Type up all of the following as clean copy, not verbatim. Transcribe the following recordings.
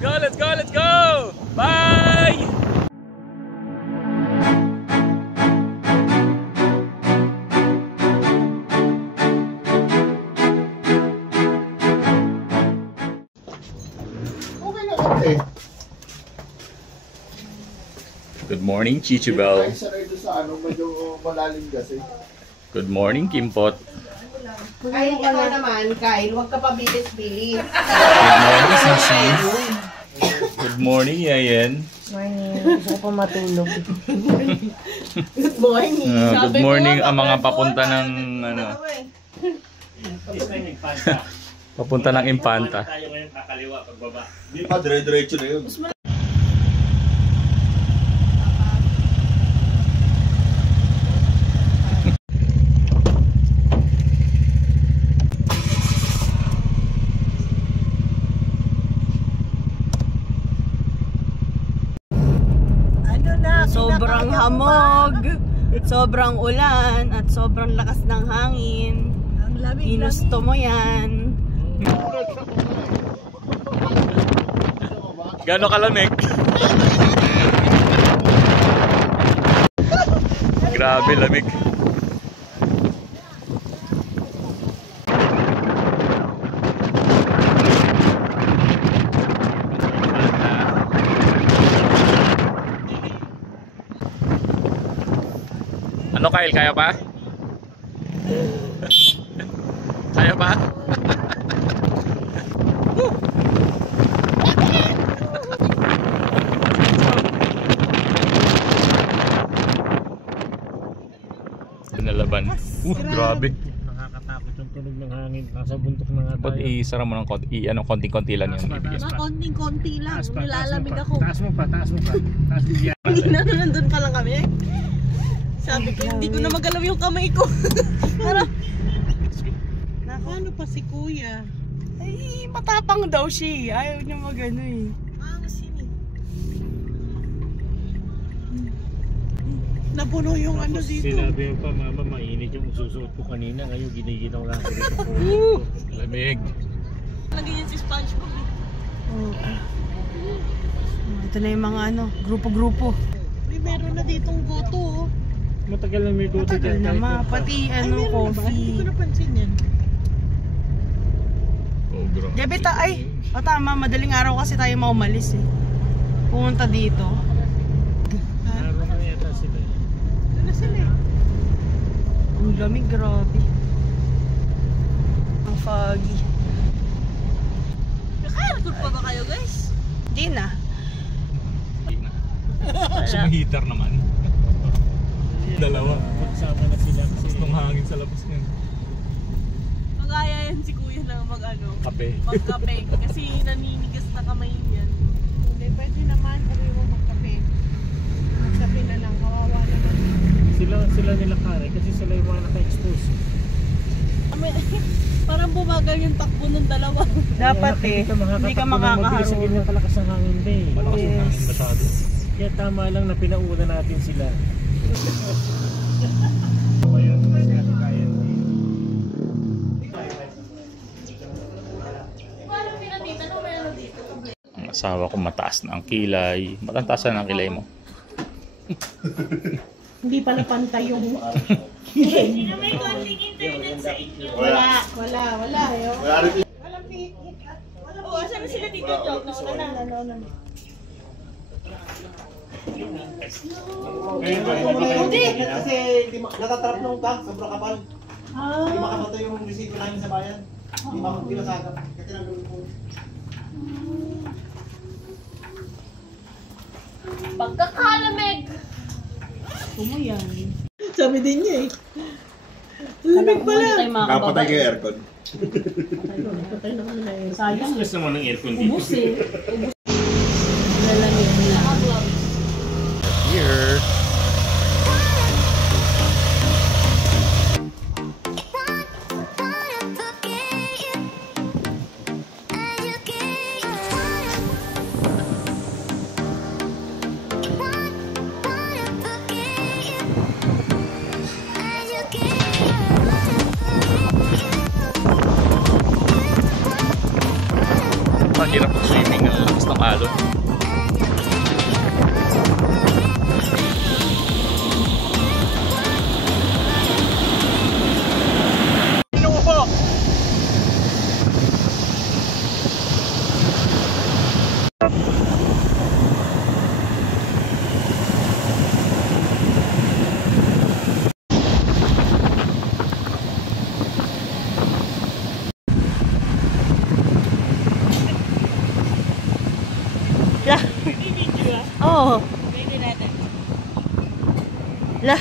Let's go, let's go, let's go! Bye! Okay na kasi. Good morning, Chichibel. Ay, sanay doon sa ano, medyo malalim kasi. Good morning, Kimpot. Ay, ikaw naman, Kyle, huwag ka pa bilis-bilis. Good morning, Sisi. Good morning, Yayen. Morning. Gusto ko pa matulog. Good morning. Good morning ang mga papunta ng ano. Papunta ng Impanta. Tayo ngayon kakaliwa pagbaba. Hindi pa, dire-diretso na yun. Sobrang hamog, sobrang ulan, at sobrang lakas ng hangin. Ginusto mo yan. Gano'ng kalamig? Grabe, lamig. Ano, Kyle? Kaya pa? Kaya pa? Nalaban. Grabe. Nakakatakot yung tunog ng hangin. Nasa buntok na nga Ba't tayo. isara mo ng konting-konti lang yung bibigyan? Mga konting-konti lang, nilalamig ako. Taas mo pa, taas mo pa. Taas mo yan. Hindi na, nandun pa lang kami. Sabi ko, hindi ko na magalaw yung kamay ko. Para, Ano pa si Kuya? ay, matapang daw siya. Ayaw niya magano eh. Napuno yung ano dito. Sinabi mo pa, mama, mainit yung susuot ko kanina. Ngayon, giniginaw lang ko dito. Lamig. Lagyan yan si SpongeBob. Ito na yung mga ano, grupo-grupo. May meron na ditong goto. Matagal na may goto Tagal dyan. naman, pati ano, Meron na ba? Hindi ko coffee. napansin yan. Oh, grabe. Debita, ay, o tama, madaling araw kasi tayo maumalis eh. Pumunta dito. Naroon na yata sila. Ano sila eh? Ang lamig, grabe. Ang foggy. Naka-aircon pa ba kayo, guys? Hindi na. Gusto mo heater naman. Dalawa. Magsama na sila kasi. Gustong hangin sa labas niyan. Magaya yan si Kuya na mag-ano, Kape. magkape. Kasi naninigas na kamay yan. Hindi, pwede naman. Kami mo magkape. Magkape na lang. Kawawa naman. Sila nila Karen kasi sila yung mga naka-expose. Parang bumagal yung takbo ng dalawa. Dapat eh. Hindi ka Mabilis ang makakaroon. ganyang kalakas ng hangin din. Malakas yung hangin masyado. Kaya tama lang na pinauna natin sila. Ang asawa ko mataas na ang kilay. Mataas na ang kilay mo. Hindi pala pantay yung... May konting internet sa inyo. Wala. Wala rin. Walang pick. Oo, asan na sila dito, Job? Nauna na. Hindi! Kasi natatrap nung tank, sobrang kapal. Hindi makamatay yung resito namin sa bayan. Hindi makapagpinasagap. Kaya tinanggalin po. Pagkakalamig! Umuyan. Sabi din niya eh. Lamig pala. Kapatay kayo aircon. Patay na kami na eh. Sayang. Gusto mo ng aircon dito. Ubus eh. Lalamig na. Here. Hirap mag-swimming ng lakas ng alon. Lah. Oo. Lah.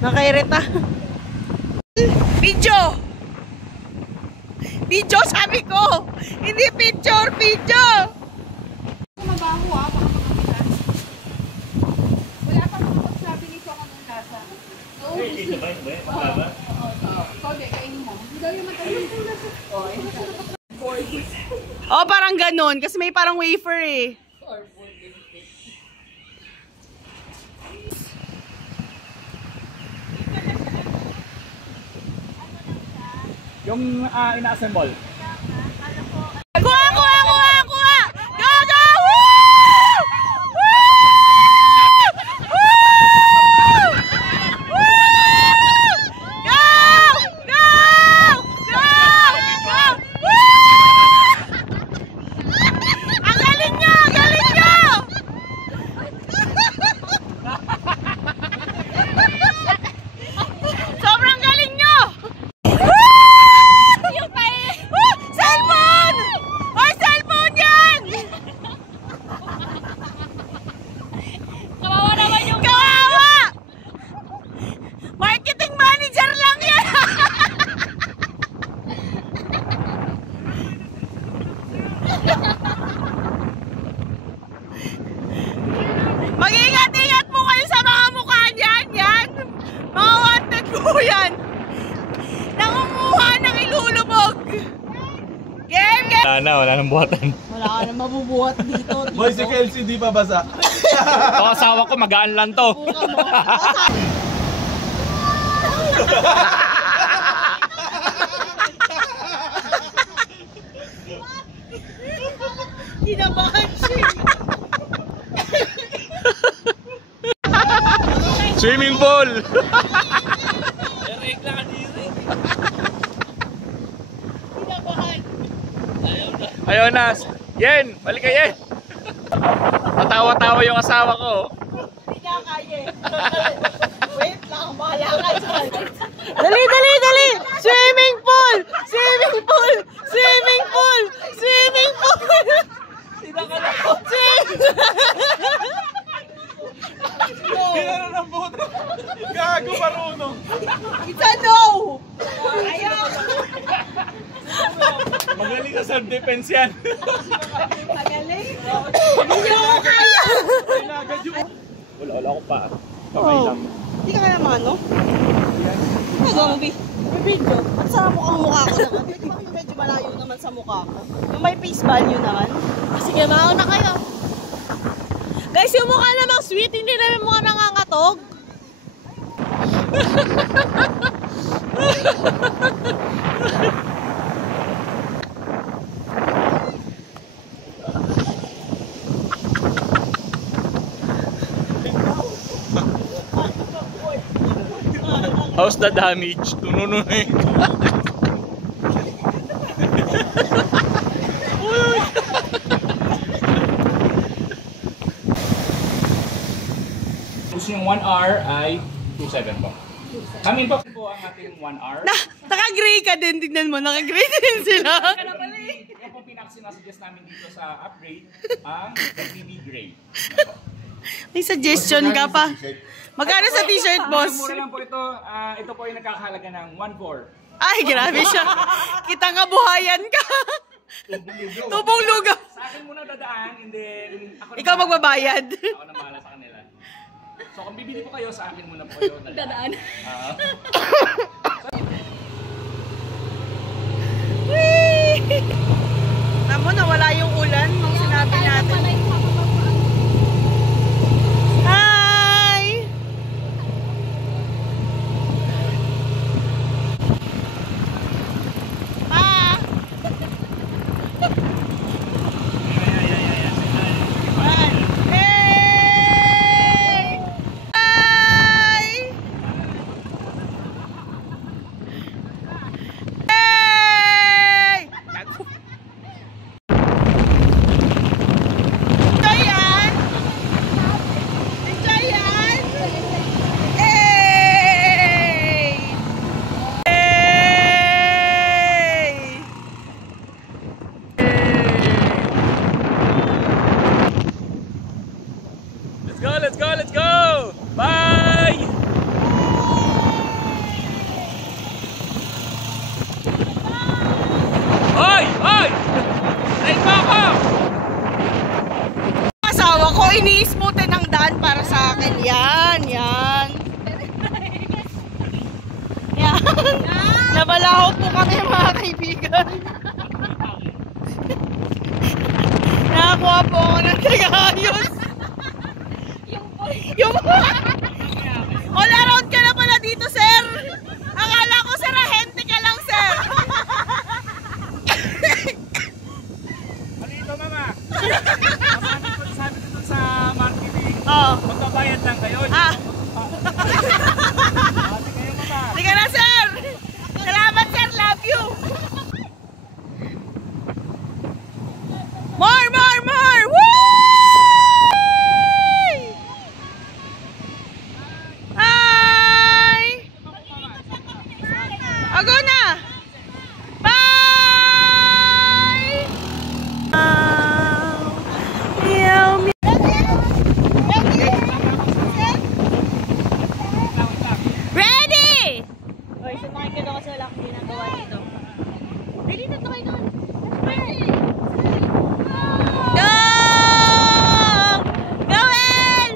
Nakairita. Video! Video sabi ko! Hindi picture! Video! Mabaho baka makamilan. Wala pa makapagsabi nito ang anong lasa. Ito ba? Baba? Ikaw di, kainin mo. Hindi daw yung matayin. Oh, parang ganun. Kasi may parang wafer eh. Yung ina-assemble. Kuha! Kuha! Kuha! Kuha! Go! Go! Woo! Woo! Woo! Woo! Go! Go! Go! Go! Woo! Ang galing nyo! Ang galing nyo! Sobrang galing nyo! Cellphone! Oy, cellphone yan! Kawawa naman yung... Kawawa! Marketing manager lang yan! Mag-ingat-ingat po kayo sa mga mukha niyan, yan! Mga wanted po yan! Nangunguha ng ilulubog! Game! Wala nang buhatan. Wala ka na mabubuhat dito. Boy, si Kelsey di pa basa. Ang asawa ko, magaan lang to. Kinabahan siya. Swimming pool! Kinabahan. Ayaw na. Yen! Balik ka, Yen! Natawa-tawa yung asawa ko. Hindi na kaya. Wait lang, bahala ka dyan. Dali, dali, dali! Swimming pool! Swimming pool! Swimming pool! Swimming pool! Gago marunong. It's a no! Ayaw! Magaling ka self-defense yan. Magaling? Hindi ako kaya! Wala ko pa. Okay lang. Hindi ka kaya mga ano? Ano mo, May video. At sa mukha ko naman. Medyo malayo naman sa mukha ko. Yung may face value naman. Sige, mauna kayo. Guys, yung mukha namang sweet, hindi naman mukha nangangatog. How's the damage? Tunununin. Tapos yung 1 hour ay 2.7 po. Kami po ang ating 1 hour. Naka-gray ka din, tignan mo. Naka-gray din sila. Yan po pinaka-sinasuggest namin dito sa upgrade, ang FPV Gray. May suggestion ka pa. Magkano sa t-shirt, boss? Mura lang po ito. Ito po ay nagkakahalaga ng 1.4. Ay, grabe siya. Kita nga buhayan ka. Tubong lugaw. Sa akin muna dadaan, and then ako Ikaw magbabayad. Ako na bahala sa kanila. So kung bibili po kayo, sa akin muna po kayo dadaan. Tamo, nawala yung ulan nung sinabi natin. Hi! Pa! ini-smoothen ang daan para sa akin. Yan, yan. Yan. Nabalaho po kami mga kaibigan. Nakakuha po ako ng tagaayos. Yung all around ka na pala dito, sir. Akala ko, sir, ahente ka lang, sir. Malito, mama. Sabi ko sa marketing, Oo. magbabayad lang kayo. Ah. Sabi kayo, mama. Sige na, sir. Salamat, sir. Love you. More, more, more. Woo! Hi! Ago na! Bye! Meow, meow. Ready! Oy, sumakay ka daw kasi wala akong ginagawa dito. Ready na to kayo doon. Ready! Go! Gawin!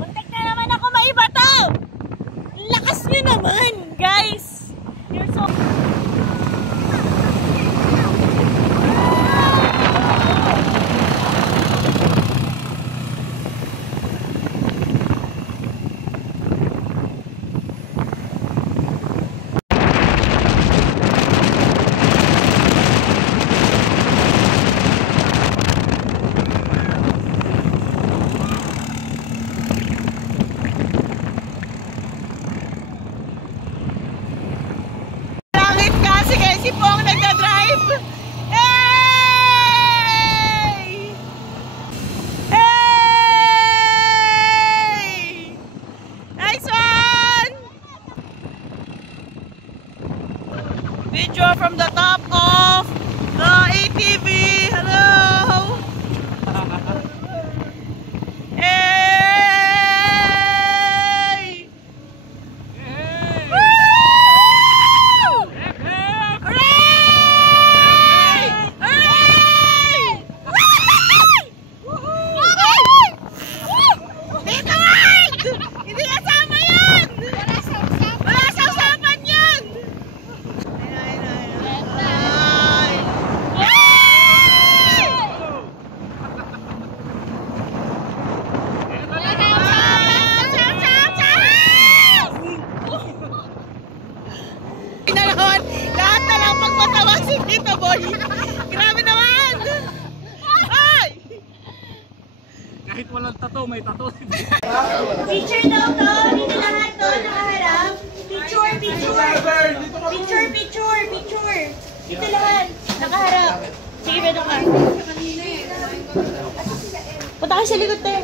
Muntik na naman ako maibato! Lakas nyo naman, guys! You're so... Langit kasi si po ang nagdadrive. Hey! Hey! Nice one! Video from the top of the ATV. Hello! Hey! Woo! Hooray! Hooray! Dito, Ward! Hindi kasama yan! Wala sa usapan yan! Ay! Pinalawan, lahat na lang magpatawa si Tito Boy. Grabe naman! Ay! Kahit walang tato, may tato. Picture daw to, dito lahat to, nakaharap. Picture, picture. Picture, picture, picture. Dito lahat, nakaharap. Sige, bedo ka. Punta ka sa likod tayo.